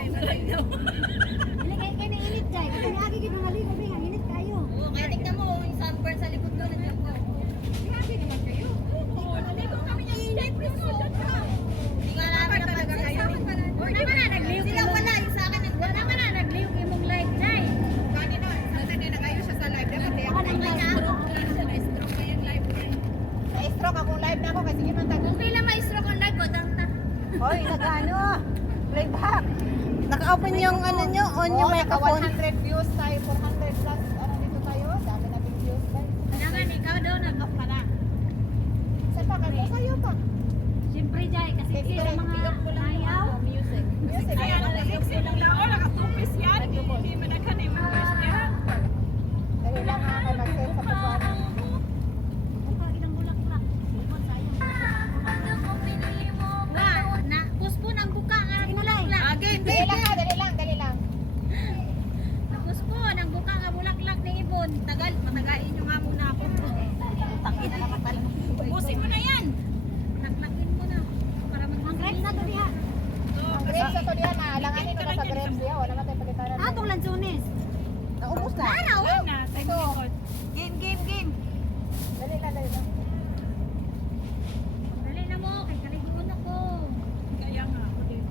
Nilagay kayo ng init dyan. Kasi lagi kayo maligo. Ang init kayo. Oo, kaya tignan mo, yung sunburn sa likod ko nandiyan ko. Grabe naman kayo. Oo, naligo kami ng init. Hindi nga namin napansin. Naman na, nagliw. Sila wala, yung sa akin nandun. Naman na, nagliw kayo mong live dyan. Kanina, sabi na kayo siya sa live. Dapat Ako nang na-stroke pa yung live niya. Na-stroke akong live na ako kasi sige man Kung kailan ma-stroke ang live ko, dangta. Hoy, nag-ano? Playback. Naka-open yung ano nyo, on yung microphone. 100 views tayo, 400 plus. Ano dito tayo? Dami nating views guys. Kailangan ikaw daw nag-off ka na. Sa pa kami sa'yo pa. Siyempre dyan, kasi sila mga ayaw. Music. Music. Kaya nag-sexy lang lang. O, nakatupis yan. Hindi mo nagkanim ang first niya. Dali lang nga kayo mag-send sa pupuan. Ang pagin ng bulaklak. Ipon sa'yo. Na, puspon ang buka nga ang bulaklak. Again, Dali lang ha, dali lang, dali lang. Puspon ang buka nga bulaklak ng ibon. Tagal, matagain nyo nga muna ako. Takin na naman talaga. Ubusin mo na yan. Naklakin mo na. Para Ang mag-green grapes na to diha. Ang grapes sa tulian na, alanganin mo na sa grapes diya. Wala naman tayo pagkitaran. Atong lansunis. Naubos na. Ano? Yan na, sa likod. Game, game, game. Dali lang, dali lang. Dali na mo, kay kaliguan ako. Kaya nga ako din.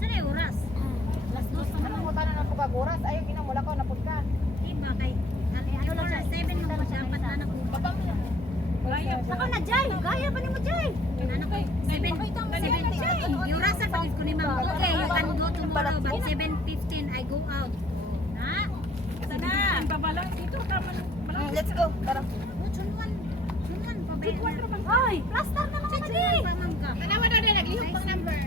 Saan ay oras? Las dos na Ano mo tanan ang pagaguras? Ayaw, ginamula ko, napod ka. Diba kay ano lang siya, 7 mo siya, apat na anak ko. Kaya. Ako na Jay. Gaya pa ni mo Jay. Ano ko? 7. Yung rasa pagid ko ni ma'am. Okay, you can go tomorrow but 7:15 I go out. Na? Sana. Ang babala. Dito, tama na. Let's go. Tara. Oh, chunwan. Chunwan pa ba? Hoy, plaster na mga mali. Chunwan pa ma'am ka. Tanawa na din, naglihok pang number.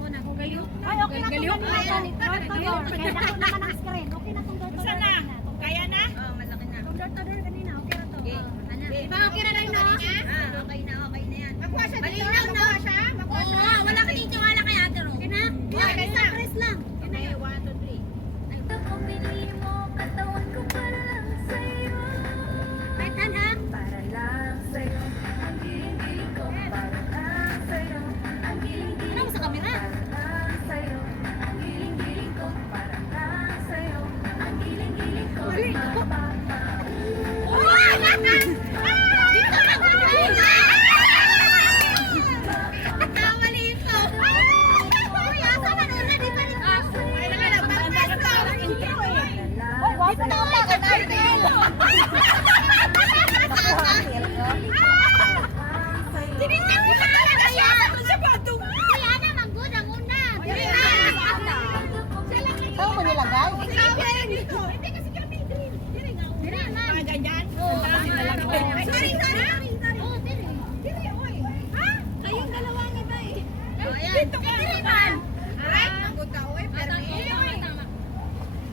Oh, nagugaliw. Ay, okay na Galiw. itong door to door. Kaya dako naman ang screen. Okay na itong door to door. Sana. Kaya na. Oh, malaki na. Itong door to door kanina. Okay na to. Okay. Ano? Diba okay na lang no? Okay na yan. Makuha siya dito. Malinaw na. Makuha siya. Makuha Oo siya. nga, wala ka dito wala kay ate Ro. Kina? Yeah, Press lang, press lang. Okay, 1, 2, 3. Kaitan ha? Ano mo sa kamera? Saan mo nilagay? Ganyan. Kayong dalawa ni ba eh? Dito ka.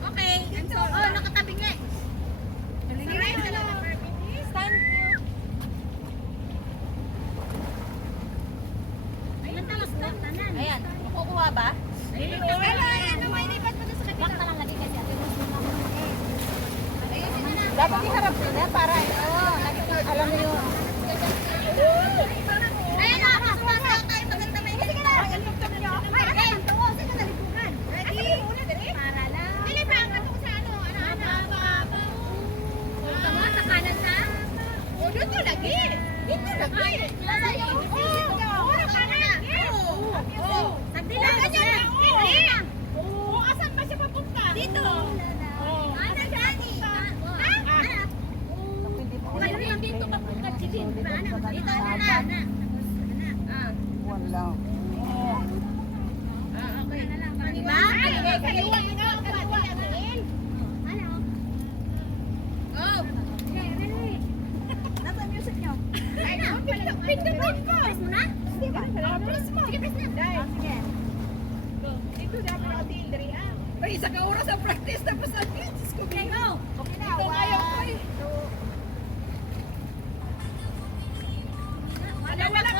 Okay, oh, nakatabi nga eh. Ayan, talas na, tanan. Ayan, kukuha ba? Back na lang lagi kasi ate. Dapat iharap nila para alam mo yung Ayan na, sumasayaw tayo maganda may ganito. Ay, ate, ang tuwo. Sige, nalipugan. Para lang. Dili pa ang atong sa ano, ano. Ito mo, sa kanan ha? dito lagi. Dito lagi. Sasayaw. Oo, kanan. Oo. Sagdi lang. Oo, asan ba siya papunta? Dito. Ano siya ni? Ano yung dito papunta si Din? Ano? Dito na. Wala. Okay na lang. Diba? Kaliwa yun ang kaliwa yan. Ano? Go! Nasa music niyo? Pindutin ko. Press mo na? Di ba? Press mo. Sige, press na. Sige. Dito dapat ako dili ah. Ay, isa ka oras ang practice tapos ang kids ko. Okay, go! Okay na. Ito nga yung toy. Wala ka na.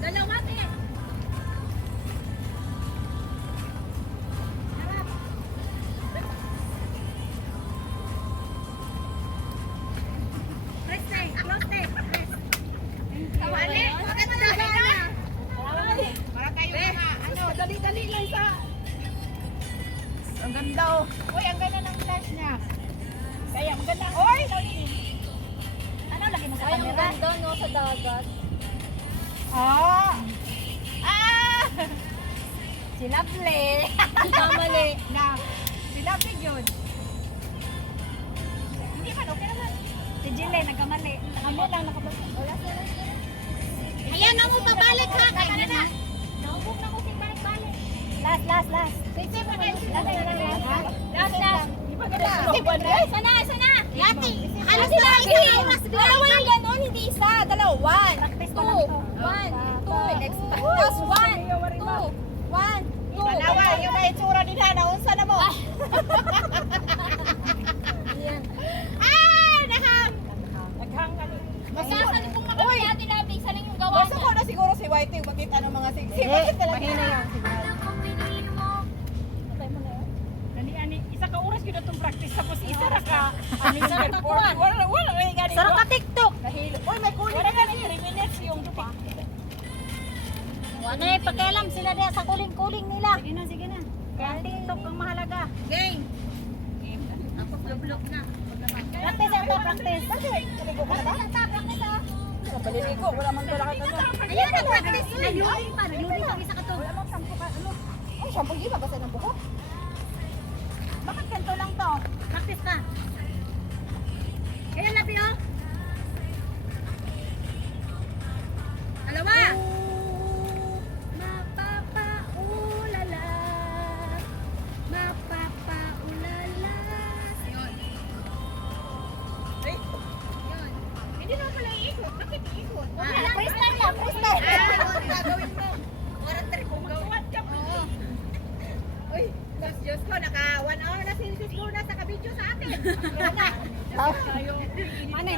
Dalawa Ang ganda oh. Uy, ang ganda ng flash niya. Kaya maganda. Oy! Ano lagi mo sa Ay, ang camera? ganda no sa dagat. Ah! Ah! Si Lovely. Kamali. Na. Si Lovely yun. Hindi man, okay naman. Si Jilay, nagkamali. Nakamo lang, nakabasa. Wala sila. Ayan na mo, pabalik ha. Kaya na. Naubog na ko si balik-balik. Last. Sisi mo na yung Last. Di ba ganda? Sana. Yati. Halos na isang oras. Dalawa yung ganon, hindi isa. Dalawa. 1, 2, 1, 2. Tapos 1, 2, 1, 2. Panawa, yung naitsura nila, naunsa na mo. Naghang ka rin. Masasabi kong makapit natin natin. Isa lang yung gawa Basta ko na siguro si Whitey yung makita ng mga siksi. Bakit talaga? Mahina yan. Ani isa ka oras gyud atong practice tapos isa ra ka. Ani sa perform. Wala ay gani. Sarap ka TikTok. Nahilo. Uy, may kulit. Wala gani 3 minutes yung tupa. Ano eh, pakialam sila diya sa kuling-kuling nila. Sige na. Kaya TikTok ang mahalaga. Game. Ako blok na. Practice ata, practice. Naligo ka na ba? Practice ah. Paliligo. Wala man pala ka ano. Ayun na, practice. Nagluli pa ang isa ka to. Wala mang sampo ka. Ano? Ay, shampoo di ba? Basta ng buhok. Bakit ganito lang to? Practice ka. Kaya labi oh. Dalawa. Mapapaulala. Mapapaulala. Ayun. Ay. Hindi naman pala iikot. Bakit iikot? Freestyle lang, freestyle. Ano gagawin mo? Oras trip mo. Gawat ka pa. Uy, Diyos ko, naka 1 hour na si Sis Luna sa kabidyo sa atin. Wala na. Mane.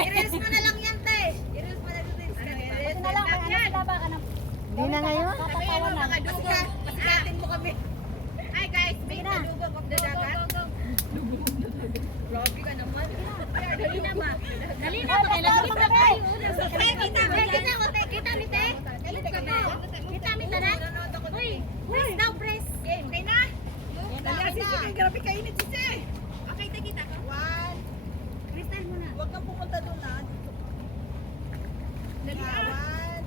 I-reels mo na lang yan, te. I-reels mo na lang din. Ito na lang, may ano sila ba ka na? Hindi na ngayon. Sabihin mo mga dugong. Pasikatin mo kami. Ay guys, may Sige na. dugong of the dagat. Grabe ka naman. Dali na ba? Dali na ba? Kailangan kita tayo. Kita mi, te. Kita mi na. Uy, press daw, press. Game, okay na? Dali, Sisi, kay grabe kainit, Sisi. Okay, kita ka. 1. Freestyle muna. Huwag kang pumunta doon na. Dali, 1,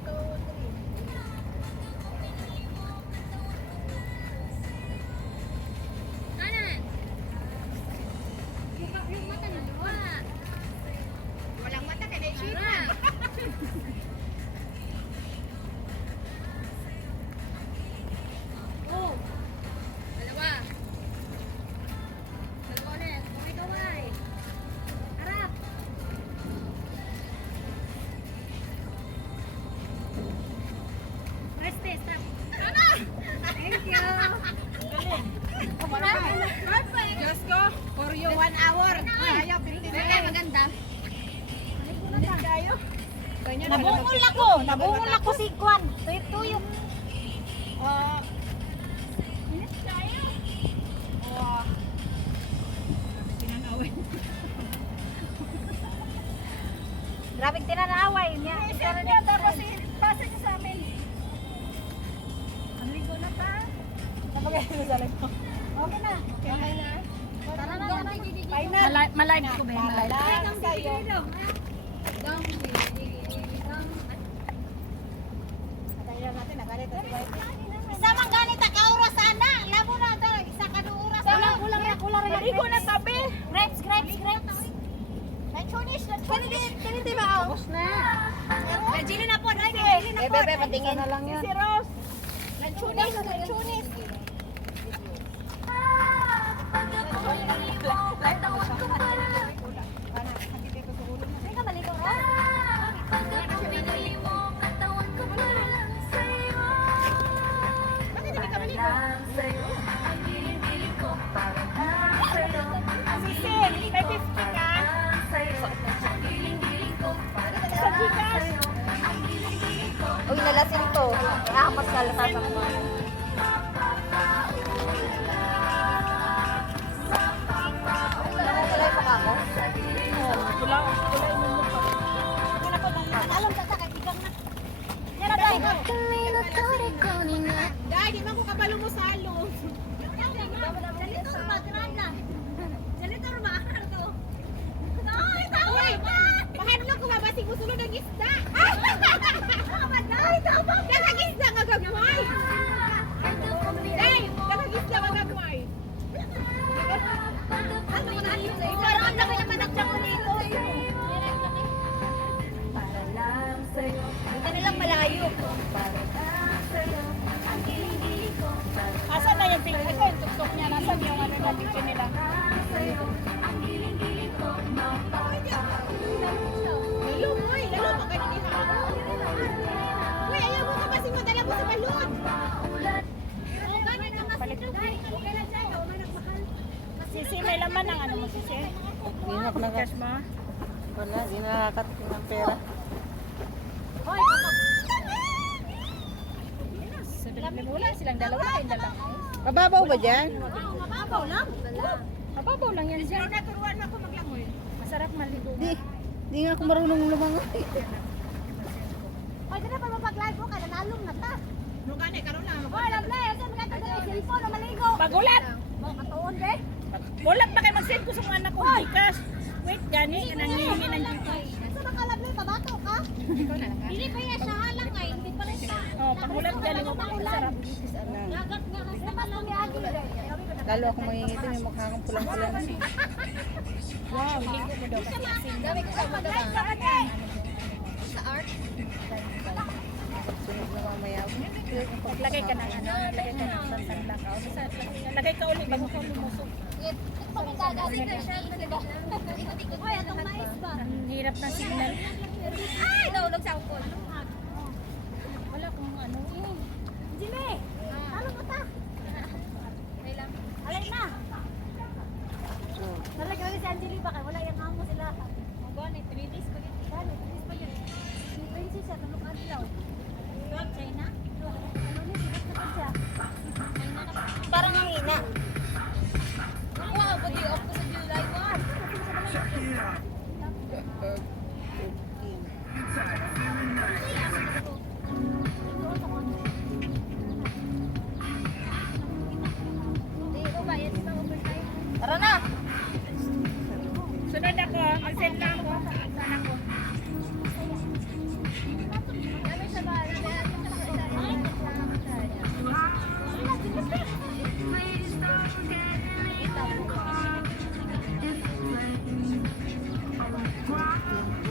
2, 3. Kanan. Yung mata na dalawa. Walang mata, kaya na-isip. Harap. Oh, Dalawa. Dalawa ulit. kaway. Harap. Press test, stop. Thank you. Ako na. Diyos ko, for you 1 hour. Ayaw, 15 Kaya minutes. maganda. Kayo. Ganyan, Nabungol ako si Kwan. Tuyok-tuyok. Ah, Grabing tinanaaway niya. tapos pasa niyo sa amin. Ang ligo na ta. Napagay mo sa live ko. Okay na. Okay na. Tara na. Final. Malive ko ba? Lang sa'yo. Katahilan natin, nagalit na si Whitey. Isa man ganita ka oras ana. Labo na ta. Isa ka do oras. Kulang na. Maligo na sabi. Grapes. Tiniti ba ako? Najili na po. Bebe, patingin. Na lang yan. Si Rose. Lanchunis. Hindi ka maligo ra. Bakit hindi ka maligo? Sisi, may 50 ka? Sa Gcash. Uy, nalasin to. Ahmas na lasan ako. Nalay pa ka ako? Alam ka sa kay ikang na. Yan na tayo. Dahil, di man ko kabalo mo sa alo. Dito. Sisi, may laman ang ano mo, Sisi? Ingat na ka. Cash mo? Wala, di nakakating ng pera. Wala silang dalawa, kayong dalawa. Mababaw ba dyan? Mababaw lang yan dyan. Naturuan ako maglangoy. Masarap maligo. Di nga ako marunong lumangoy. Pwede na pa mapag-live ko, kaya nalong na ta. No gani karon lang. Oh, alam na, yan mga taga cellphone na maligo. Pagulat! Katuon, be. Gulat pa kayo mag-send ko sa mga anak ko. Gcash. Wait, gani, nangihingi ng Gcash. Sa nakalabli, pabato ka. Hindi pa yan, siya halang nga, hindi pa rin siya. Oh, pagulat gani mo. Masarap. Nagat nga, kasi naman lang ni Agi. Lalo ako mangingitin, may mukha akong pulang-pulang. Wow, ligo mo daw kasi asin. Dami ko sa mag-live ka, ate. Sa art? Sunod na mamaya. Maglagay ka ng ano, maglagay ka ng sandan ka. Lagay ka ulit bago ka lumusok. Hoy, atong mais ba? Ang hirap ng signal. Ay, naulog sa ukol. Wala kung ano eh. Jimmy, ano mo ta? Alay na. Talaga si Angeli ba kay wala yung amo sila. Magone 3 days pa yun. 3 days pa yun. Si Princess sa tulog adlaw. China? Ano ni sikat siya? Parang ang hina. Wow, pati off ko sa July 1. Tara na. Sunod ako, mag-send na ako. Sana ko.